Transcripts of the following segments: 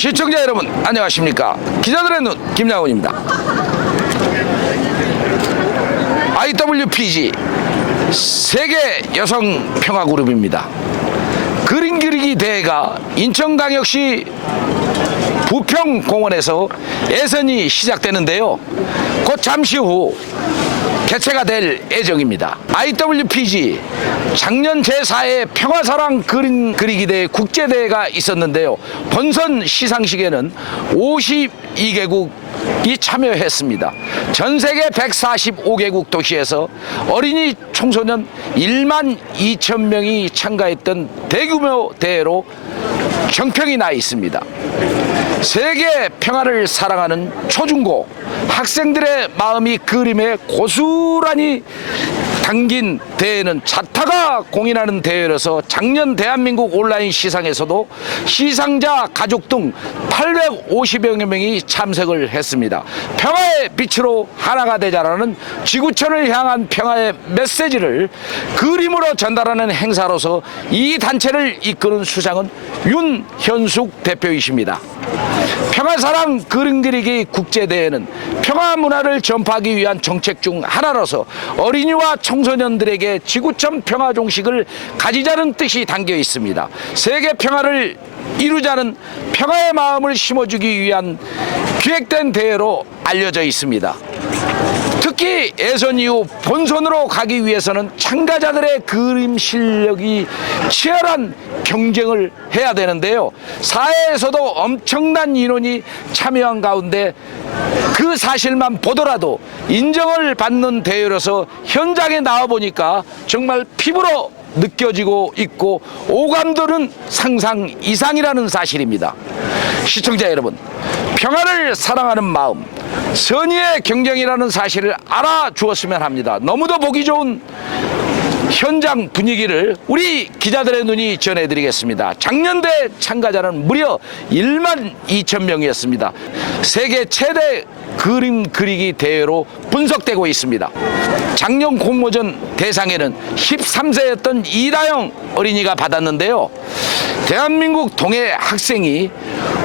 시청자 여러분 안녕하십니까. 기자들의 눈 김양훈입니다. IWPG 세계 여성 평화그룹입니다. 그림 그리기 대회가 인천광역시 부평공원에서 예선이 시작되는데요. 곧 잠시 후 개최가 될 예정입니다. IWPG 작년 제4회 평화사랑 그림 그리기 대회 국제대회가 있었는데요. 본선 시상식에는 52개국이 참여했습니다. 전세계 145개국 도시에서 어린이 청소년 1만 2천 명이 참가했던 대규모 대회로 정평이 나 있습니다. 세계 평화를 사랑하는 초중고 학생들의 마음이 그림에 고스란히 담긴 대회는 자타가 공인하는 대회라서 작년 대한민국 온라인 시상에서도 시상자 가족 등 850여 명이 참석을 했습니다. 평화의 빛으로 하나가 되자라는 지구촌을 향한 평화의 메시지를 그림으로 전달하는 행사로서 이 단체를 이끄는 수상은 윤현숙 대표이십니다. 평화사랑 그림 그리기 국제대회는 평화 문화를 전파하기 위한 정책 중 하나로서 어린이와 청소년들에게 지구촌 평화 종식을 가지자는 뜻이 담겨 있습니다. 세계 평화를 이루자는 평화의 마음을 심어주기 위한 기획된 대회로 알려져 있습니다. 특히 예선 이후 본선으로 가기 위해서는 참가자들의 그림 실력이 치열한 경쟁을 해야 되는데요. 사회에서도 엄청난 인원이 참여한 가운데 그 사실만 보더라도 인정을 받는 대회로서 현장에 나와보니까 정말 피부로 느껴지고 있고 오감도는 상상 이상이라는 사실입니다. 시청자 여러분, 평화를 사랑하는 마음, 선의의 경쟁이라는 사실을 알아주었으면 합니다. 너무도 보기 좋은 현장 분위기를 우리 기자들의 눈이 전해드리겠습니다. 작년 대회 참가자는 무려 1만 2천 명이었습니다. 세계 최대 그림 그리기 대회로 분석되고 있습니다. 작년 공모전 대상에는 13세였던 이다영 어린이가 받았는데요. 대한민국 동해 학생이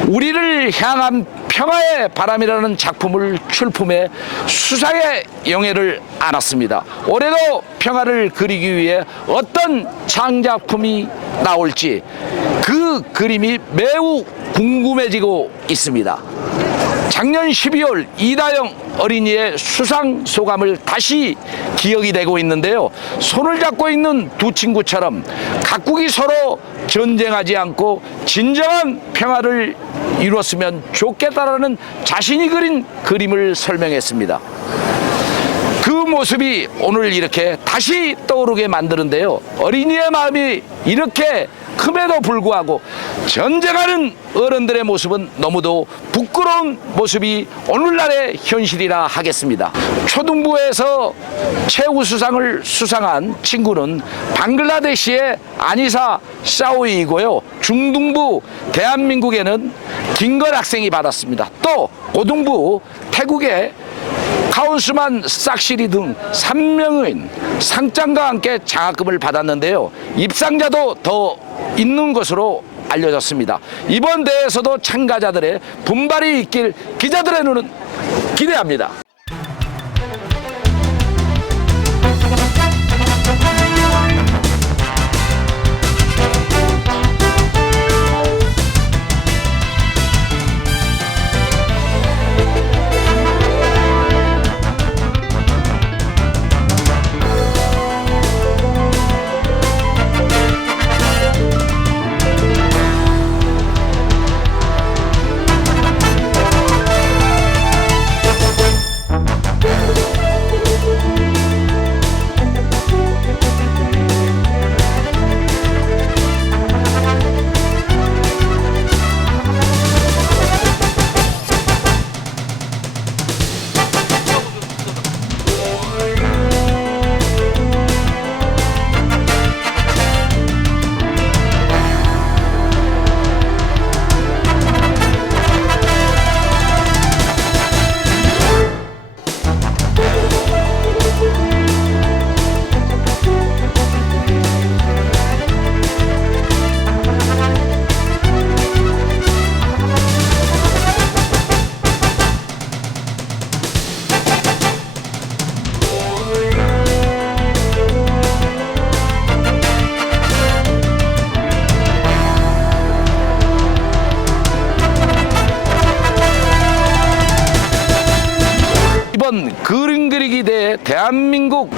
우리를 향한 평화의 바람이라는 작품을 출품해 수상의 영예를 안았습니다. 올해도 평화를 그리기 위해 어떤 창작품이 나올지 그 그림이 매우 궁금해지고 있습니다. 작년 12월 이다영 어린이의 수상 소감을 다시 기억이 되고 있는데요. 손을 잡고 있는 두 친구처럼 각국이 서로 전쟁하지 않고 진정한 평화를 이루었으면 좋겠다라는 자신이 그린 그림을 설명했습니다. 그 모습이 오늘 이렇게 다시 떠오르게 만드는데요. 어린이의 마음이 이렇게 큼에도 불구하고 전쟁하는 어른들의 모습은 너무도 부끄러운 모습이 오늘날의 현실이라 하겠습니다. 초등부에서 최우수상을 수상한 친구는 방글라데시의 아니사 샤오이이고요. 중등부 대한민국에는 김건 학생이 받았습니다. 또 고등부 태국의 카운스만 싹시리 등 3명의 상장과 함께 장학금을 받았는데요. 입상자도 더 있는 것으로 알려졌습니다. 이번 대회에서도 참가자들의 분발이 있길 기자들의 눈은 기대합니다.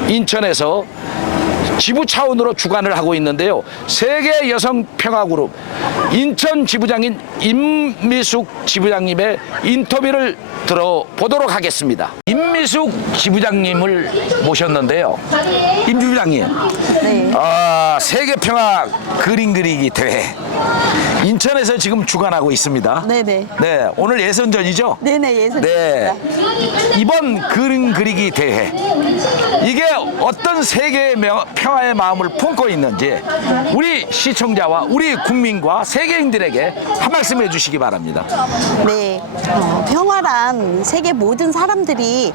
인천에서 지부 차원으로 주관을 하고 있는데요. 세계 여성 평화 그룹 인천 지부장인 임미숙 지부장님의 인터뷰를 들어보도록 하겠습니다. 임미숙 지부장님을 모셨는데요. 임 지부장님, 네. 세계 평화 그림 그리기 대회 인천에서 지금 주관하고 있습니다. 네네. 네, 오늘 예선전이죠? 네네, 예선. 네. 이번 그림 그리기 대회 이게 어떤 세계의 평화의 마음을 품고 있는지 우리 시청자와 우리 국민과 세계인들에게 한 말씀 해주시기 바랍니다. 네. 평화란 세계 모든 사람들이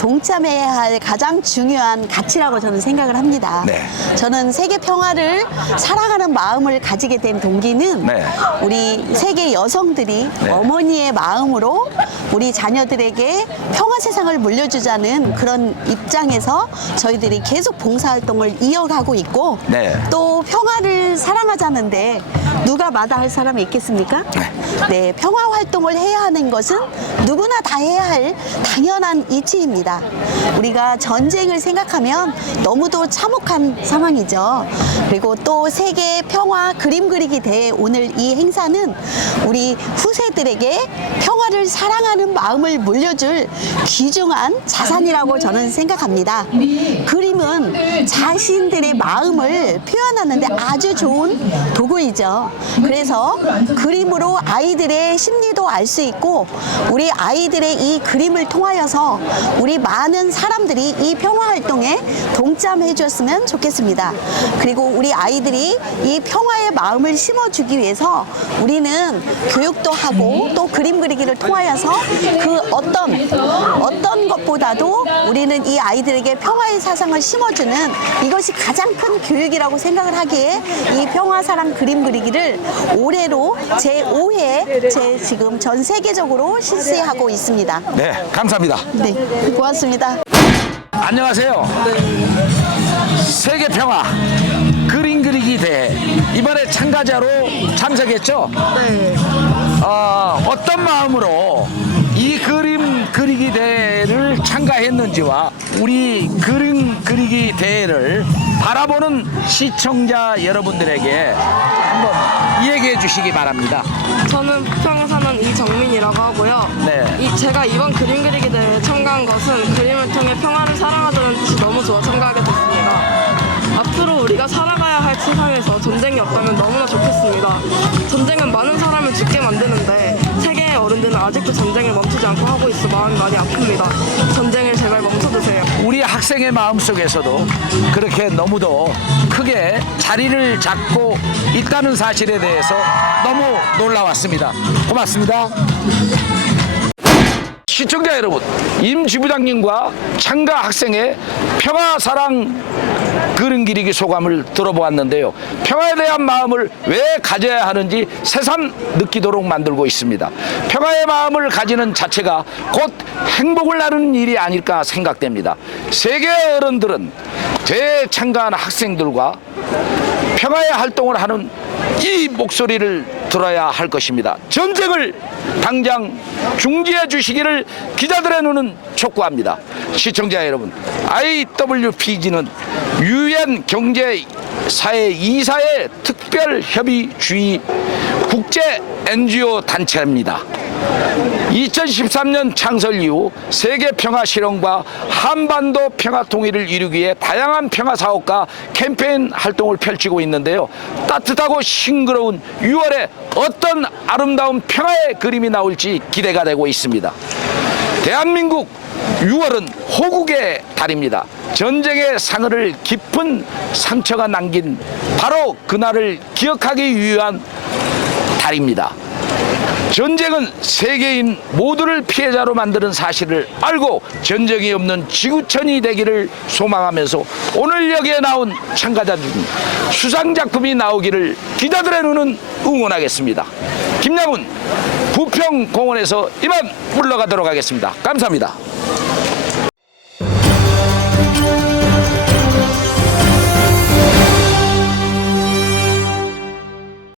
동참해야 할 가장 중요한 가치라고 저는 생각을 합니다. 네. 저는 세계 평화를 사랑하는 마음을 가지게 된 동기는 네. 우리 세계 여성들이 네. 어머니의 마음으로 우리 자녀들에게 평화 세상을 물려주자는 그런 입장에서 저희들이 계속 봉사활동을 이어가고 있고 네. 또 평화를 사랑하자는데 누가 마다할 사람이 있겠습니까? 네, 평화 활동을 해야 하는 것은 누구나 다 해야 할 당연한 이치입니다. 우리가 전쟁을 생각하면 너무도 참혹한 상황이죠. 그리고 또 세계 평화 그림 그리기 대회 오늘 이 행사는 우리 후세들에게 평화를 사랑하는 마음을 물려줄 귀중한 자산이라고 저는 생각합니다. 그림은 자신들의 마음을 표현하는데 아주 좋은 도구이죠. 그래서 그림으로 아이들의 심리도 알 수 있고 우리 아이들의 이 그림을 통하여서 우리 많은 사람들이 이 평화 활동에 동참해 주었으면 좋겠습니다. 그리고 우리 아이들이 이 평화의 마음을 심어주기 위해서 우리는 교육도 하고 또 그림 그리기를 통하여서 그 어떤 것보다도 우리는 이 아이들에게 평화의 사상을 심어주는 이것이 가장 큰 교육이라고 생각을 하기에 이 평화사랑 그림 그리기를 올해로 제5회 지금 전 세계적으로 실시하고 있습니다. 네, 감사합니다. 네, 고맙습니다. 안녕하세요. 세계 평화 그림 그리기 대회 이번에 참가자로 참석했죠? 네. 어떤 마음으로 이 그림 그리기 대회를 참가했는지와 우리 그림 그리기 대회를 바라보는 시청자 여러분들에게 한번 이야기해 주시기 바랍니다. 저는 부평에 사는 이정민이라고 하고요. 네. 제가 이번 그림 그리기 대회에 참가한 것은 그림을 통해 평화를 사랑하자는 뜻이 너무 좋아 참가하게 됐습니다. 앞으로 우리가 살아가야 할 세상에서 전쟁이 없다면 너무나 좋겠습니다. 전쟁은 많은 사람을 죽게 만드는데 세계의 어른들은 아직도 전쟁을 멈추지 않고 하고 있어 마음이 많이 아픕니다. 전쟁을 제발 멈춰주세요. 우리 학생의 마음속에서도 그렇게 너무도 크게 자리를 잡고 있다는 사실에 대해서 너무 놀라웠습니다. 고맙습니다. 시청자 여러분, 임 지부장님과 참가 학생의 평화사랑 그림 그리기 소감을 들어보았는데요. 평화에 대한 마음을 왜 가져야 하는지 새삼 느끼도록 만들고 있습니다. 평화의 마음을 가지는 자체가 곧 행복을 나누는 일이 아닐까 생각됩니다. 세계 어른들은 대회에 참가한 학생들과 평화의 활동을 하는 이 목소리를 들어야 할 것입니다. 전쟁을 당장 중지해 주시기를 기자들의 눈은 촉구합니다. 시청자 여러분, IWPG는 유엔 경제사회 이사회 특별협의주의 국제 NGO 단체입니다. 2013년 창설 이후 세계 평화 실현과 한반도 평화 통일을 이루기 위해 다양한 평화 사업과 캠페인 활동을 펼치고 있는데요. 따뜻하고 싱그러운 6월에 어떤 아름다운 평화의 그림이 나올지 기대가 되고 있습니다. 대한민국 6월은 호국의 달입니다. 전쟁의 상흔을 깊은 상처가 남긴 바로 그날을 기억하기 위한 달입니다. 전쟁은 세계인 모두를 피해자로 만드는 사실을 알고 전쟁이 없는 지구촌이 되기를 소망하면서 오늘 여기에 나온 참가자 중 수상작품이 나오기를 기자들의 눈은 응원하겠습니다. 김양훈 부평공원에서 이만 물러가도록 하겠습니다. 감사합니다.